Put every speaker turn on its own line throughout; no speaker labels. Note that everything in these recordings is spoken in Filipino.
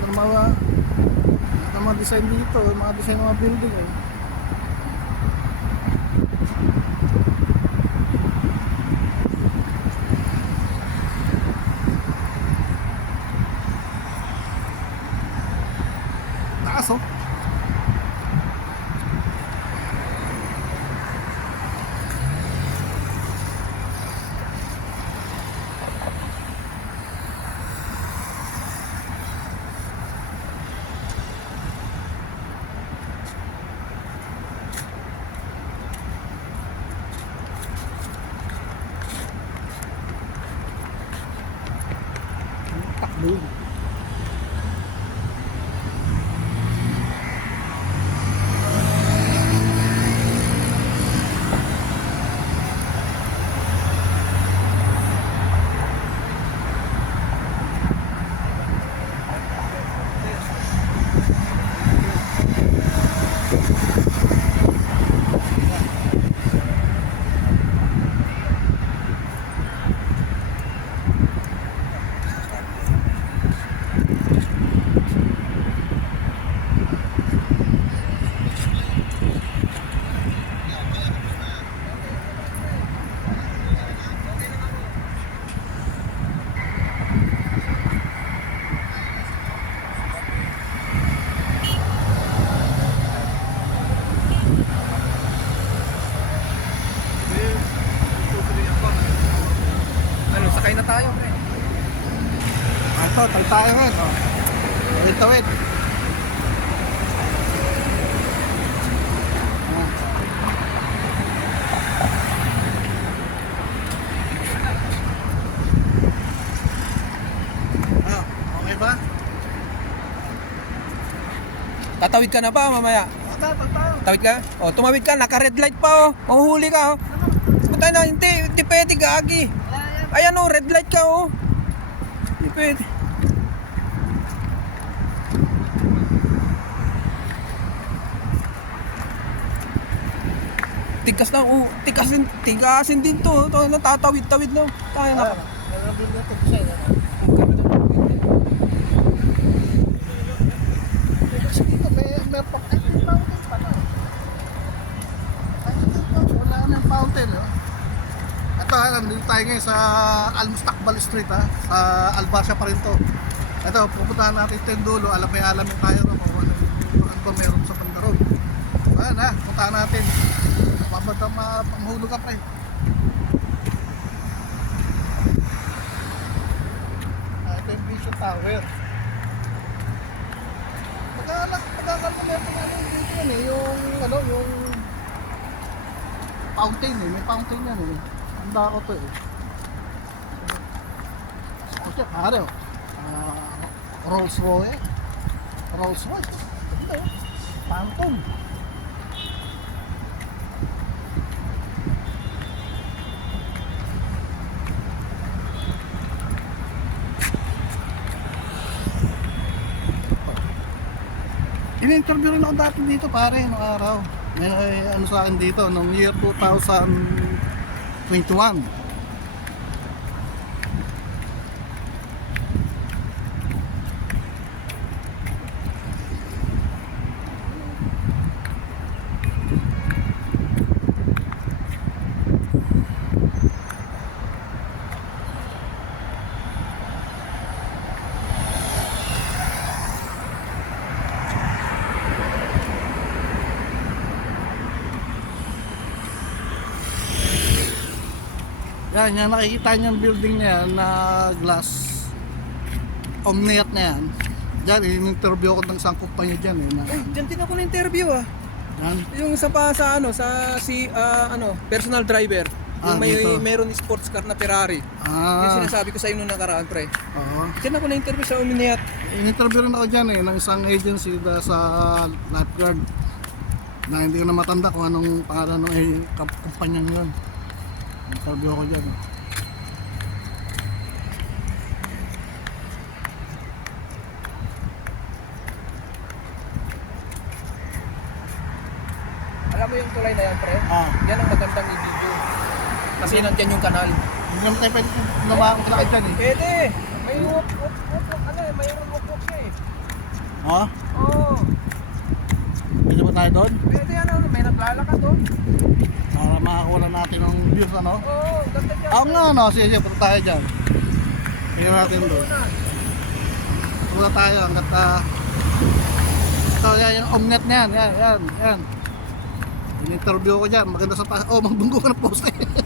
Ganda ng mga, ng mga design dito, yung mga design ng mga building eh. Taas oh. Takbo.
Ano, sakay na tayo, pre.
Ah, Ito, tayo tayo rin. Oh. Tawid, tawid. Ah, okay ba?
Tatawid ka na ba mamaya? Tawid ka? O, tumawid ka. Naka-red light pa, oh. Mahuhuli ka, oh. Puta na, hindi. Hindi pwede, gagi. Ayan, oh. Red light ka, oh. Hindi pwede. Tigas na, oh. Tigasin, tigasin din to. Ito, natatawid-tawid na. Kaya na.
Ito. Oh. Nandito tayo ngayon sa Al Mustaqbal Street ha. Sa Albasia pa rin to. Ito, pupuntahan natin ito yung dulo. Alam may alam yung tayo ro kung ano, ano ba meron sa bandarog. Ayan ha, puntahan natin. Mabanda ma mahulog ka pa eh. Ah, ito yung Vision Tower. Pagkakalak, pagkakalak mo ano dito yan eh, yung ano, yung fountain eh, may fountain yan eh. Handa ko to eh. Okay, pare oh. Rolls Royce. Rolls Royce. Oh. Fountain. In-interview rin ako dati dito pare, nung araw. May may ano sa akin dito, nung year 2021. Yan, yan nakikita niyo yung building na yan na glass Omniat na yan. Diyan, in-interview ko ng isang kumpanya dyan eh. Na,
Uy, dyan din ako na-interview, ah.
yan.
Yung sa pa sa ano sa si ah, ano personal driver.
Ah,
Yung may
dito.
meron sports car na Ferrari. Yung
Ah,
sinasabi ko sa inyo nung nakaraan, pre.
oo.
Diyan ako na-interview sa Omniat.
In-interview rin ako dyan eh, ng isang agency da, sa lifeguard na hindi ko na matanda kung anong pangalan ng eh, kap- kumpanyang yun. Interview ako dyan.
Alam mo yung tulay na yan, pre?
Ah,
Yan ang magandang i-video. Kasi nandyan yung kanal.
hindi naman tayo pwede lumakot na dyan eh.
Pwede. May walk, walk, walk, ano eh, may walk, walk siya eh.
Oh,
Oo.
Pwede ba tayo doon?
Pwede ano, may naglalakad doon.
Para makakuha natin ng views ano?
Oo, ganda dyan.
Oo nga no, sige, sige, punta tayo dyan. Tingnan natin doon. Punta tayo hanggat ah... ito, yan, yung omnet na yan, yan, yan, yan. In-interview ko dyan, maganda sa taas. Oh, magbunggo ka ng poste.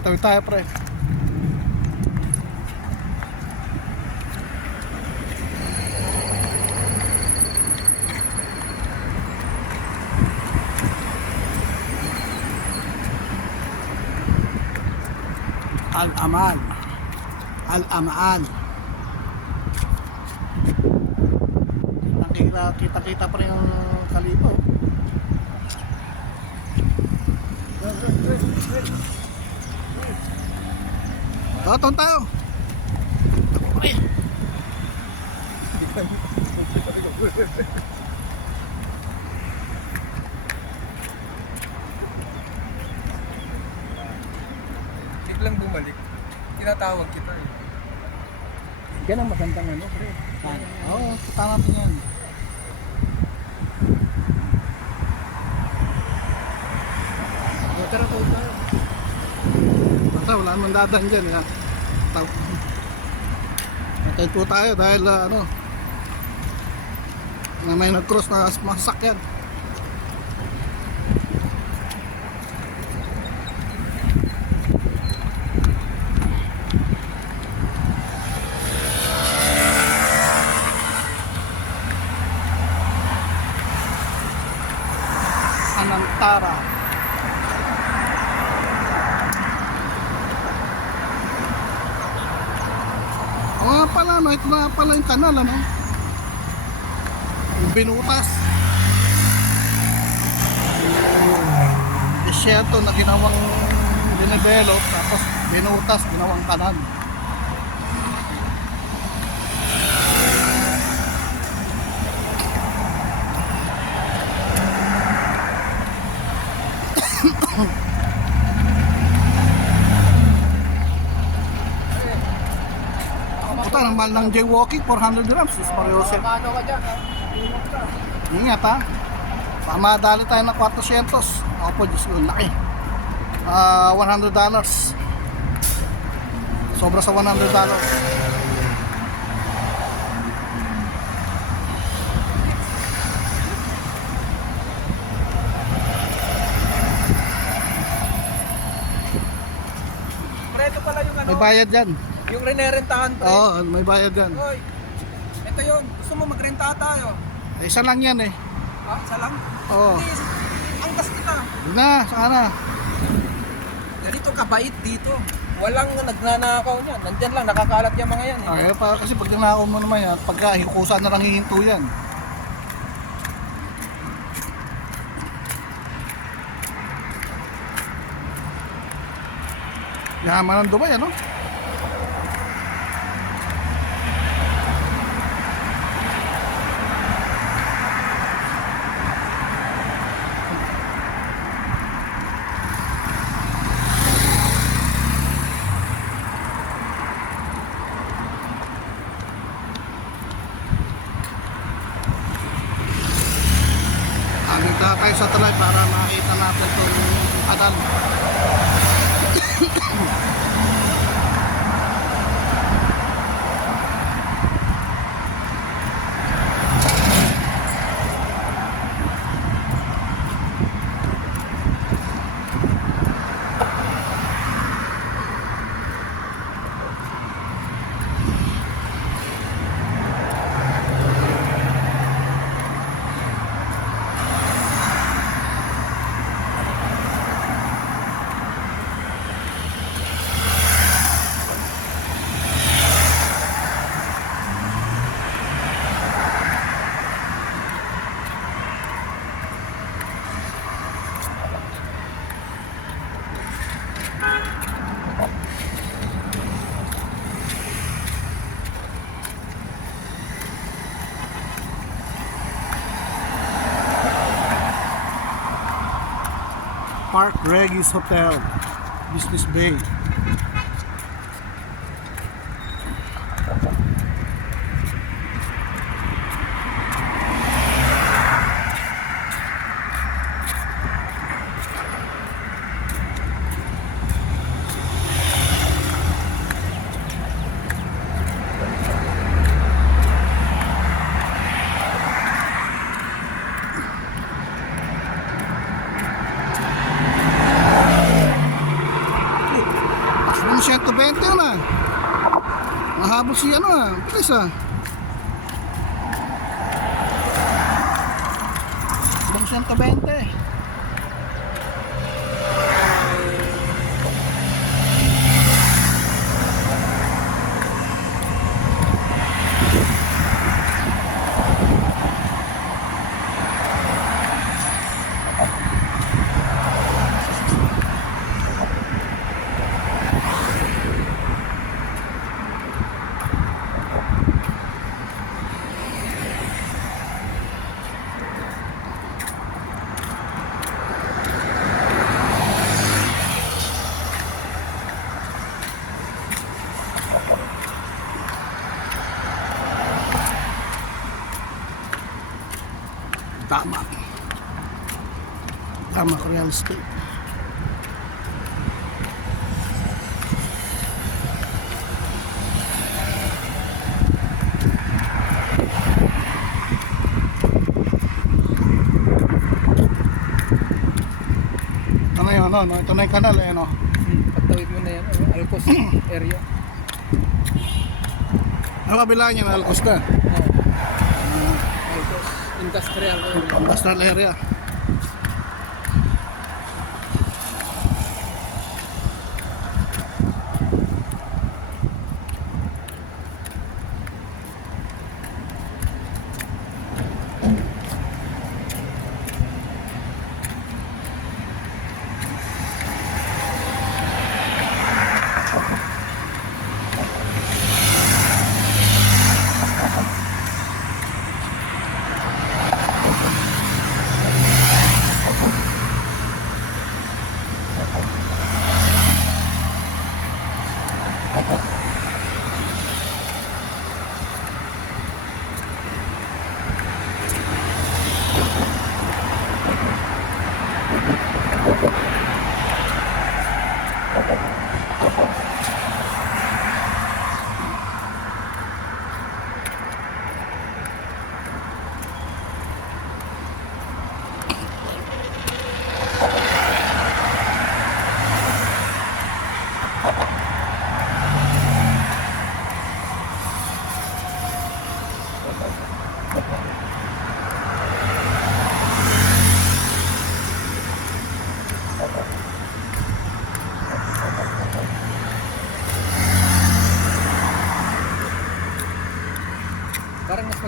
tawid tayo pre. Al-Amal. Al-Amal. Kita, kita, kita pa rin yung kalibo. Totong tayo. Ay.
Biglang bumalik. Tinatawag kita eh. Yan ang magandang ano, pre.
Oo, oh, natin yan. Basta wala namang dadan dyan. Ya. Taw- Natay po tayo dahil ah, ano na may nag-cross na masakyan. Ito na pala yung kanal, ano? Binutas. Desierto na ginawang dinevelop, tapos binutas, ginawang kanal. Puta, ang mahal ng jaywalking, 400 grams. Is Mariose.
Paano ka dyan? ha?
Ingat ha. Baka madali tayo ng 400. Ako po, Diyos ko, laki. Ah, 100 dollars. Sobra sa 100 dollars.
Ano.
May bayad yan.
Yung rinerentahan, pre.
Oo, may bayad yan.
Hoy, ito yun. Gusto mo magrenta tayo?
Eh, Isa lang yan eh.
Ha? Isa lang?
Oo.
Hindi, ang gas kita.
Yun na, sana.
Ganito kabait dito. Walang nagnanakaw niyan. Nandyan lang, nakakalat yung mga yan. Eh.
Ay, pa, kasi pag ninakaw mo naman yan, pagka hikusan na lang hihinto yan. Yaman ng Dubai, ano? Park Regis Hotel, Business Bay. Ano ah. Bilis ah. Takbo mo 120. Tama. Tama ka real estate. Ito na yun, ano? Ito na yung kanal, eh, ano?
Hmm, pagtawid mo na yan, ano, Alcos area.
Ang kabila niya na Alcos na.
Industrial area.
Industrial area.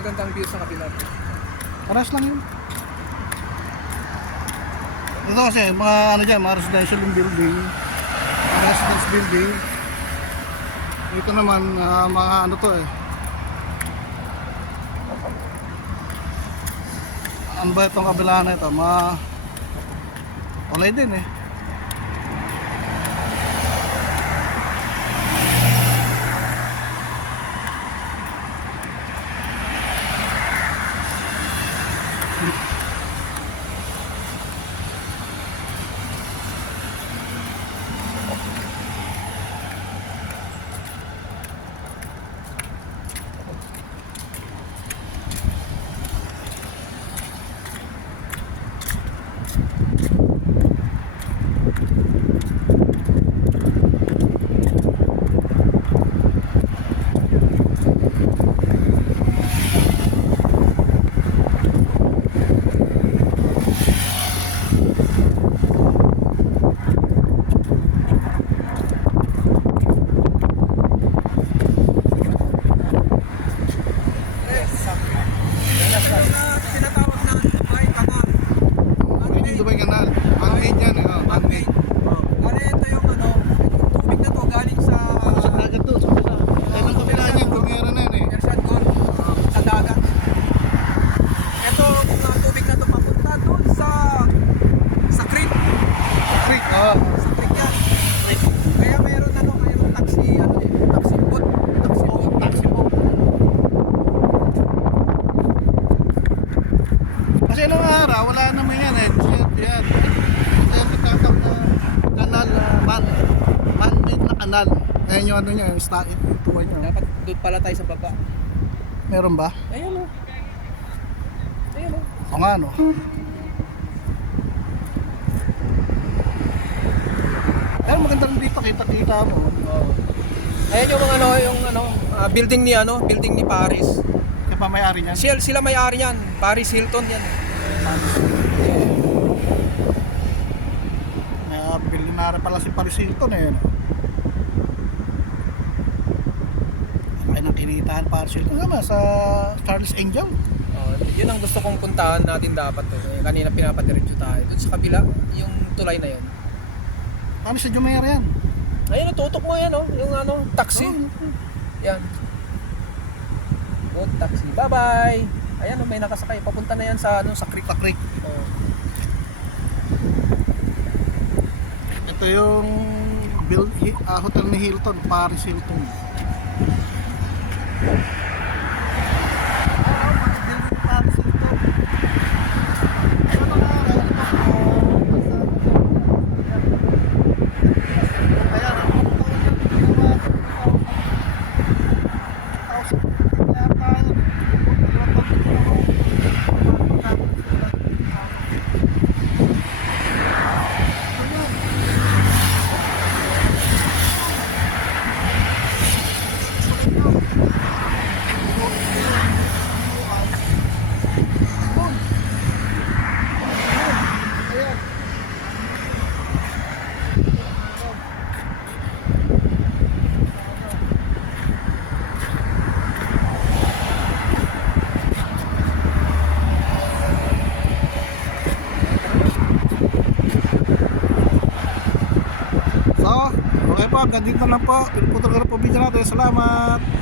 Magandang view sa kabila.
Paras lang yun. Ito kasi, mga ano dyan, mga residential building. Mga residence building. Ito naman, ah, mga ano to eh. Ano ba itong kabila na ito? Mga kulay din eh.
Tinatawag na Dubai Canal.
Pwede yung Dubai Canal. Man-made yan eh. Oh, man-made.
Ano ito yung ano, yung tubig na to galing sa
Sa dagat to, sa kabila. Yan ang kabila niya, gumera na yan eh.
Ersan Gold sa dagat. Ito, mga tubig na to papunta doon sa sa creek.
Yan. Ito yung tinatawag na kanal na man. Kanal. Ayan yung ano niya, yung sta- yung tuwa niya.
Dapat doon pala tayo sa baba.
Meron ba?
Ayun o. Ayun o.
O nga no. Pero maganda rin dito, kita-kita mo.
Oh. Ayan yung mga ano, yung ano, ah, building ni ano, building ni Paris.
Kaya pa may-ari niyan.
Sila, sila may-ari yan. Paris Hilton yan.
Kaya bilinara pala si Paris Hilton eh. no? Ay kinitaan Paris Hilton naman sa Charles Angel.
Oh, yun ang gusto kong puntahan natin dapat. Eh. Kanina pinapadiretso tayo. Doon sa kabila, yung tulay na yun.
Kami sa Jumeirah yan.
Ayun, tutok mo yan, oh. Yung ano, taxi.
Oh,
Yan. Good taxi. Bye-bye. Ayan, oh, may nakasakay. Papunta na yan sa, ano, sa creek.
sa creek.
Oh.
Ito yung build, ah, hotel ni Hilton, Paris Hilton. Thank you. Hanggang dito lang po. Pinuputo ko na po video natin. Salamat.